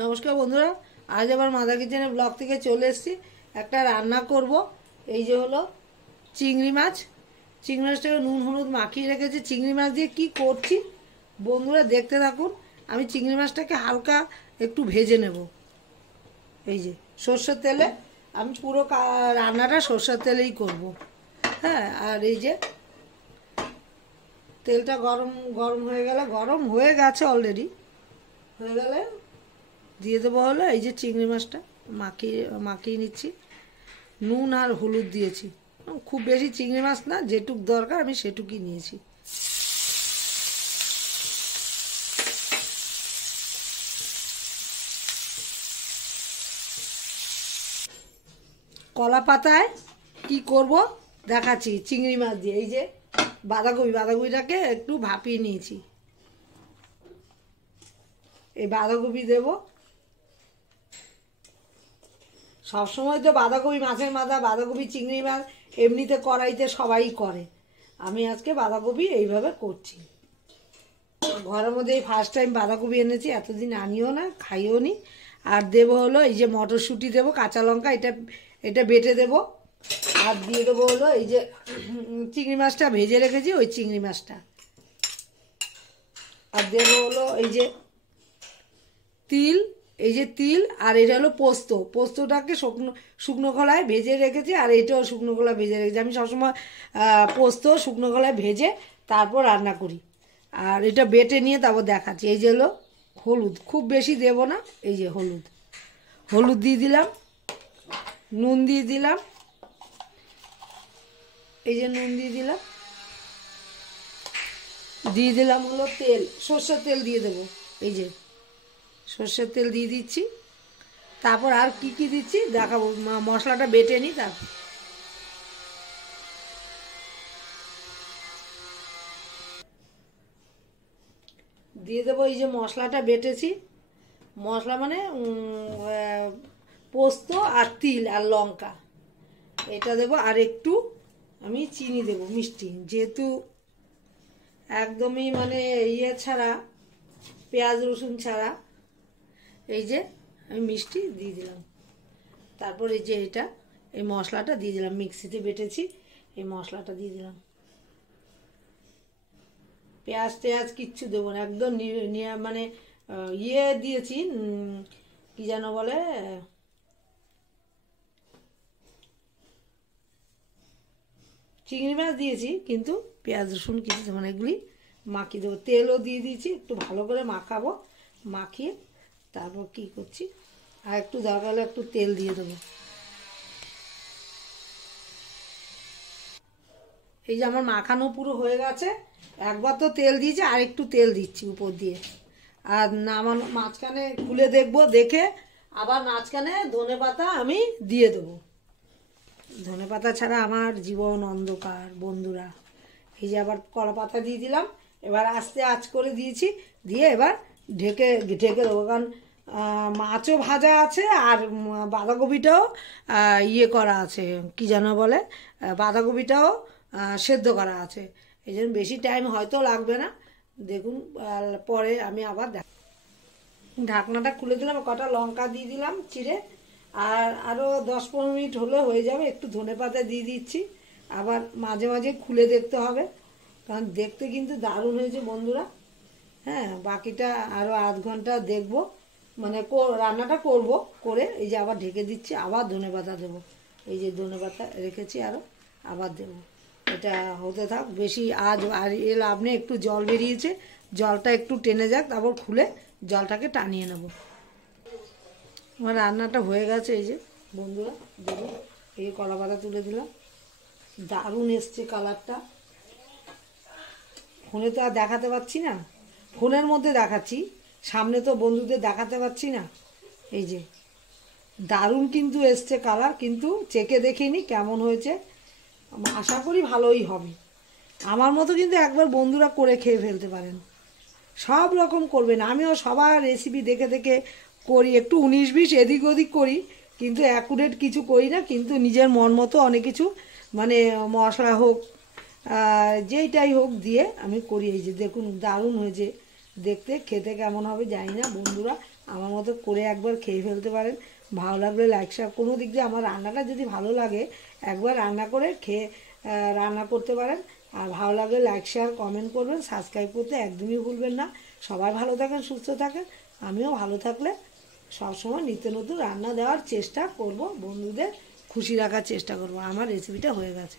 নমস্কার বন্ধুরা, আজ আবার মাদার কিচেনের ব্লগ থেকে চলে এসেছি। একটা রান্না করব। এই যে হলো চিংড়ি মাছ। চিংড়ি মাছটাকে নুন হলুদ মাখিয়ে রেখেছি। চিংড়ি মাছ দিয়ে কি করছি বন্ধুরা দেখতে থাকুন। আমি চিংড়ি মাছটাকে হালকা একটু ভেজে নেব। এই যে সর্ষের তেলে, আমি পুরো রান্নাটা সর্ষের তেলেই করব। হ্যাঁ, আর এই যে তেলটা গরম হয়ে গেলে, গরম হয়ে গেছে অলরেডি, হয়ে গেলে দিয়ে দেবো হলো এই যে চিংড়ি মাছটা মাখিয়ে নিচ্ছি। নুন আর হলুদ দিয়েছি, খুব বেশি চিংড়ি মাছ না, যেটুক দরকার আমি সেটুকুই নিয়েছি। কলা পাতায় কি করব দেখাচ্ছি। চিংড়ি মাছ দিয়ে এই যে বাঁধাকপিটাকে একটু ভাপিয়ে নিয়েছি। এই বাঁধাকপি দেবো। সবসময় তো বাঁধাকপি, মাছের মাথা, বাঁধাকপি, চিংড়ি মাছ এমনিতে কড়াইতে সবাই করে। আমি আজকে বাঁধাকপি এইভাবে করছি। ঘরের মধ্যে এই ফার্স্ট টাইম বাঁধাকপি এনেছি, এতদিন আনিও না, খাইও নি। আর দেবো হলো এই যে মটরশুঁটি দেবো, কাঁচা লঙ্কা, এটা বেটে দেবো। আর দিয়ে দেবো হলো এই যে চিংড়ি মাছটা ভেজে রেখেছি, ওই চিংড়ি মাছটা। আর দেবো হলো এই যে তিল, আর এটা হলো পোস্তটাকে শুকনো খোলায় ভেজে রেখেছি। আর এটাও শুকনো খোলায় ভেজে রেখেছি। আমি সবসময় পোস্ত শুকনো খোলায় ভেজে তারপর রান্না করি। আর এটা বেটে নিয়ে তারপর দেখাচ্ছি। এই যে হলো হলুদ, খুব বেশি দেব না। এই যে হলুদ দিয়ে দিলাম, নুন দিয়ে দিলাম, এই যে নুন দিয়ে দিলাম হলো তেল, সর্ষের তেল দিয়ে দেবো। এই যে সর্ষের তেল দিয়ে দিচ্ছি। তারপর আর কি দিচ্ছি দেখাবো, মশলাটা বেটে নিই। তারপর দিয়ে দেবো এই যে মশলাটা বেটেছি। মশলা মানে পোস্ত আর তিল আর লঙ্কা, এটা দেবো। আর একটু আমি চিনি দেবো, মিষ্টি, যেহেতু একদমই মানে ছাড়া, পেঁয়াজ রসুন ছাড়া। এই যে আমি মিষ্টি দিয়ে দিলাম। তারপর এই যে এই মশলাটা দিয়ে দিলাম, মিক্সিতে বেটেছি, এই মশলাটা দিয়ে দিলাম। পেঁয়াজ কিচ্ছু দেবো না, একদম মানে দিয়েছি, কি যেন বলে, চিংড়ি মাছ দিয়েছি, কিন্তু পেঁয়াজ রসুন কিছু দেবো না, এগুলি মাখিয়ে দেবো। তেলও দিয়ে দিয়েছি, একটু ভালো করে মাখাবো। মাখিয়ে তারপর কি করছি, আর একটু দরকার হলে একটু তেল দিয়ে দেবো। এই যে আমার মাখানো পুরো হয়ে গেছে। একবার তো তেল দিয়েছি, আর একটু তেল দিচ্ছি উপর দিয়ে। আর নামানো মাঝখানে খুলে দেখবো, দেখে আবার মাঝখানে ধনেপাতা আমি দিয়ে দেবো। ধনেপাতা ছাড়া আমার জীবন অন্ধকার বন্ধুরা। এই যে আবার কলা পাতা দিয়ে দিলাম। এবার আস্তে আঁচ করে দিয়েছি, দিয়ে এবার ঢেকে দেবো। কারণ মাছও ভাজা আছে, আর বাঁধাকপিটাও করা আছে, কি যেন বলে, বাঁধাকপিটাও সেদ্ধ করা আছে। এই জন্য বেশি টাইম হয়তো লাগবে না। দেখুন পরে আমি আবার ঢাকনাটা খুলে দিলাম, কটা লঙ্কা দিয়ে দিলাম চিড়ে। আর আরও 10-15 মিনিট হলে হয়ে যাবে। একটু ধনেপাতা দিয়ে দিচ্ছি। আবার মাঝে মাঝে খুলে দেখতে হবে, কারণ দেখতে কিন্তু দারুণ হয়েছে বন্ধুরা। হ্যাঁ, বাকিটা আরও আধ ঘন্টা দেখবো, মানে রান্নাটা করে এই যে আবার ঢেকে দিচ্ছি। আবার ধনেপাতা দেবো। এই যে ধনেপাতা রেখেছি, আবার দেবো। এটা হতে থাক। বেশি আর লাভ নেই, একটু জল বেরিয়েছে, জলটা একটু টেনে যাক, তারপর খুলে জলটাকে টানিয়ে নেব। আমার রান্নাটা হয়ে গেছে। এই যে বন্ধুরা দেবো, এই কলা পাতা তুলে দিলাম। দারুণ এসছে কালারটা। ফোনে তো আর দেখাতে পারছি না, ফোনের মধ্যে দেখাচ্ছি, সামনে তো বন্ধুদের দেখাতে পারছি না। এই যে দারুণ কিন্তু এসছে কালার, কিন্তু চেকে দেখিনি কেমন হয়েছে। আশা করি ভালোই হবে। আমার মতো কিন্তু একবার বন্ধুরা করে খেয়ে ফেলতে পারেন। সব রকম করবেন, আমিও সবার রেসিপি দেখে দেখে করি, একটু 19-20 এদিক ওদিক করি, কিন্তু অ্যাকুরেট কিছু করি না। কিন্তু নিজের মন মতো অনেক কিছু, মানে মশলা হোক যেইটাই হোক দিয়ে আমি করি। এই যে দেখুন দারুণ হয়েছে দেখতে, খেতে কেমন হবে জানি না বন্ধুরা, আমার মতো করে একবার খেয়ে ফেলতে পারেন। ভালো লাগলে লাইক শেয়ার, কোনো দিক দিয়ে আমার রান্নাটা যদি ভালো লাগে একবার রান্না করে খেয়ে রান্না করতে পারেন। আর ভালো লাগলে লাইক শেয়ার কমেন্ট করবেন, সাবস্ক্রাইব করতে একদমই ভুলবেন না। সবাই ভালো থাকেন, সুস্থ থাকেন, আমিও ভালো থাকলে সবসময় নিত্য নতুন রান্না দেওয়ার চেষ্টা করব, বন্ধুদের খুশি রাখার চেষ্টা করব। আমার রেসিপিটা হয়ে গেছে।